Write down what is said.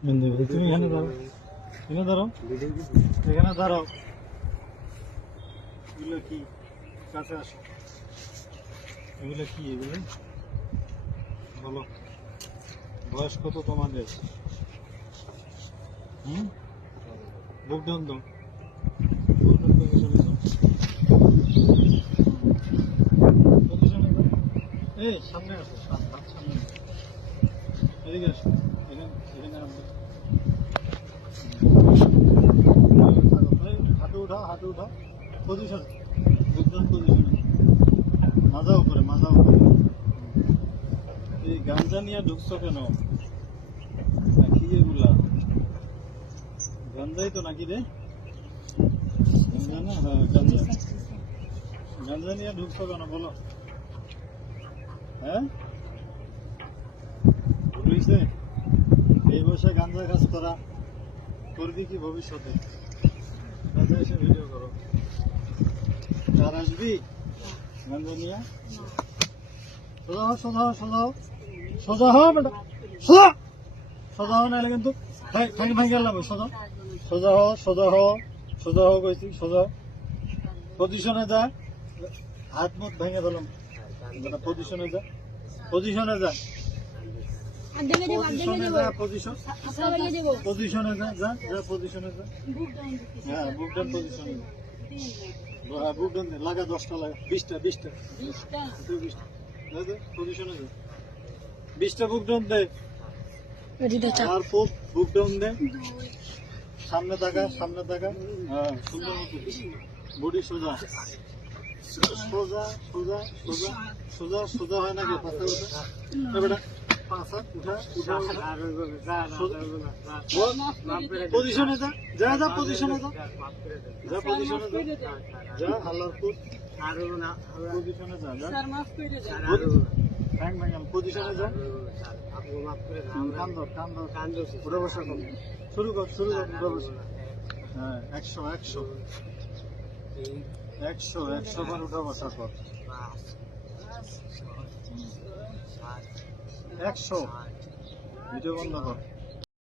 তুমি এখানে দাঁড়াও, এখানে দাঁড়াও, এখানে দাঁড়াও। এগুলো কি? কাছে আসো। এগুলো কি? এগুলো বলো। বয়স কত তোমাদের? বুক ডাউন দাও, বুক ডাউন পজিশনে দাও, পজিশনে দাও। এই সামনে আসো, সামনে এদিকে আসো, এখানে এখানে আসো। হাঁটু উঠাও, হাঁটু উঠাও, পজিশন, বুক ডাউন পজিশনে, মাজা উপরে, মাজা উপরে। এই গাঞ্জা নিয়ে ঢুকছো কেন? কি এগুলা? গাঞ্জাই তো নাকি রে? গাঞ্জা না? হ্যাঁ গাঞ্জা। গাঞ্জা নিয়ে ঢুকছো কেন বলো? হ্যাঁ, ভুল হয়েছে? এই বয়সে গাঞ্জা কাজ করা করবি কি ভবিষ্যতে? কাজে এসে ভিডিও করো। আর আসবি গাঞ্জা নিয়ে? সোজা হও, সোজা হও, সোজা হও, সোজা হও বেটা, সোজা, সোজা হও, নাহলে কিন্তু ঠ্যাং ভাঙে গেলাম। সোজা, সোজা হও, সোজা হও, সোজা হও কইছি, সোজা। পজিশনে যা, হাত মুখ ভেঙে দিলাম। পজিশনে যা, পজিশনে যা, পজিশনে যা, পজিশন, পজিশনে যা, যা যা, পজিশনে যা। হ্যাঁ বুক ডাউন পজিশনে যা। হ্যাঁ বুক ডাউন লাগা, 10টা লাগা, 20টা, 20টা, 20টা পজিশনে যা, 20টা বুক ডাউন দে। আর বুক ডাউন দে, সামনে তাকা, সামনে তাকা। হ্যাঁ সুন্দর মতো বডি সোজা, সোজা, সোজা, সোজা, সোজা, সোজা হয় নাকি? পাশা উঠা বেটা, পাশা উঠা, উঠা, পজিশনে যা, যা যা, পজিশনে যা, যা পজিশনে যা, যা হাল্লারপুর, পজিশনে যা, যা পজিশনে যা। কান ধর, কান ধর, উঠে বসা কর, শুরু কর, শুরু কর, উঠে বসা। হ্যাঁ 100, 100, 100, 100 বার উঠা বসা কর। 100 ভিডিও বন্ধ কর।